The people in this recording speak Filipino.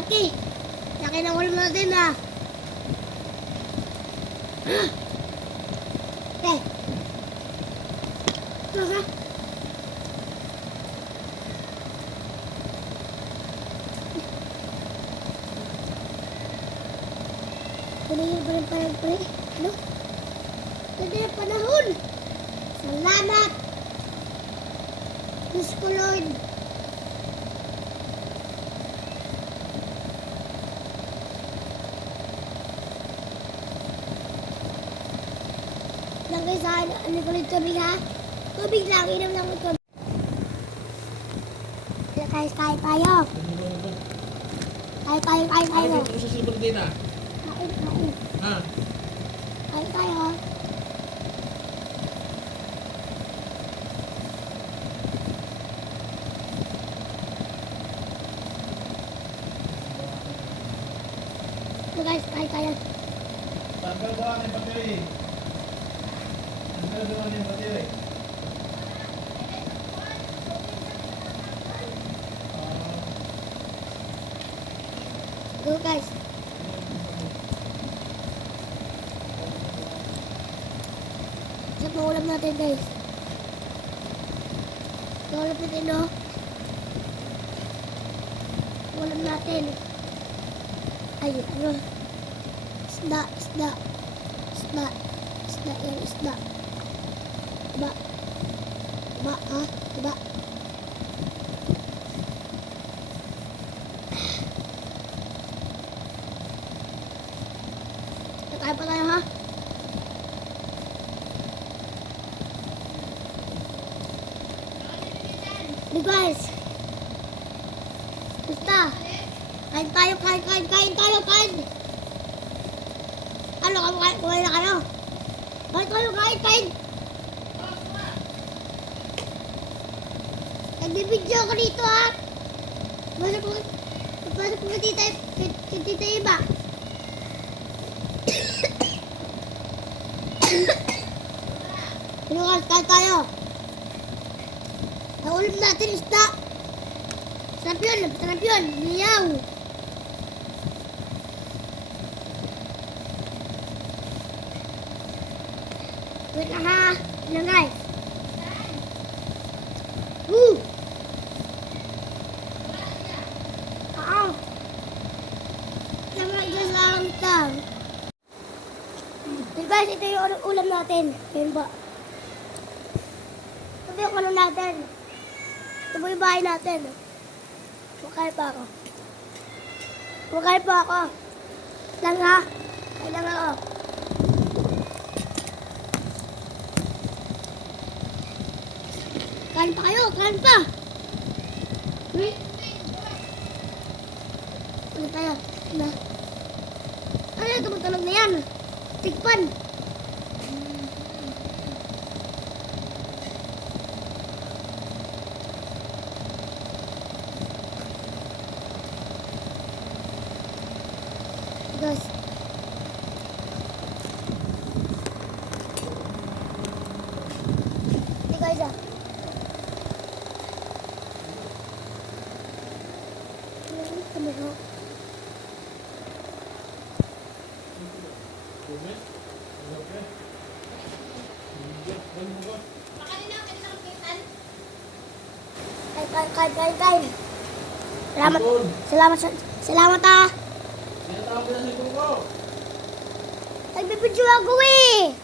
laki. Laki ng ulam natin ah. Eh. Ito ha. Panayin pa rin pare. Ano? Ganda yung panahon. Salamat. Diyos ko Lord. Lagay sa akin, ano ko rin tubig ha? Tubig lang, inom lang ng tubig. Guys, kain tayo. Kain tayo. Ano ito sa silver din ah? Kain. Ha? Kain tayo. So guys, kain tayo. Tanggal doon yung battery. Tanggal doon yung battery. Go guys. Sarap ng ulam natin guys. Ulam natin no. Ulam natin. Ay, ano? Isda. Yan, isda. Diba? Ha? Diba? Kakain pa tayo ha? Hey guys! Basta! Kain tayo! Ano ka kumain na kayo? Kain! Nagbibidyo ako dito ha! Pasok ko kay Tita Iba. Ano guys, kain tayo! Ang ulam natin isda! Sarap yun! Miyaw! Wait lang ha! Ilang guys! Woo! Oo! Guys lang ito! Guys, ito yung ulam natin. Yun ba? Ito yung ulam natin. Ito po yung bahay natin. Kumakain pa ako. Lang ha? Kain lang ako. Kain pa kayo. Ano tayo? Ano yung tumutunog na yan? Tikpan. Guys. Hey guys ah. Kamera. Kain. Salamat ah. Sinatawag ko na sa ipon ko. Nagbibidyo ako eh.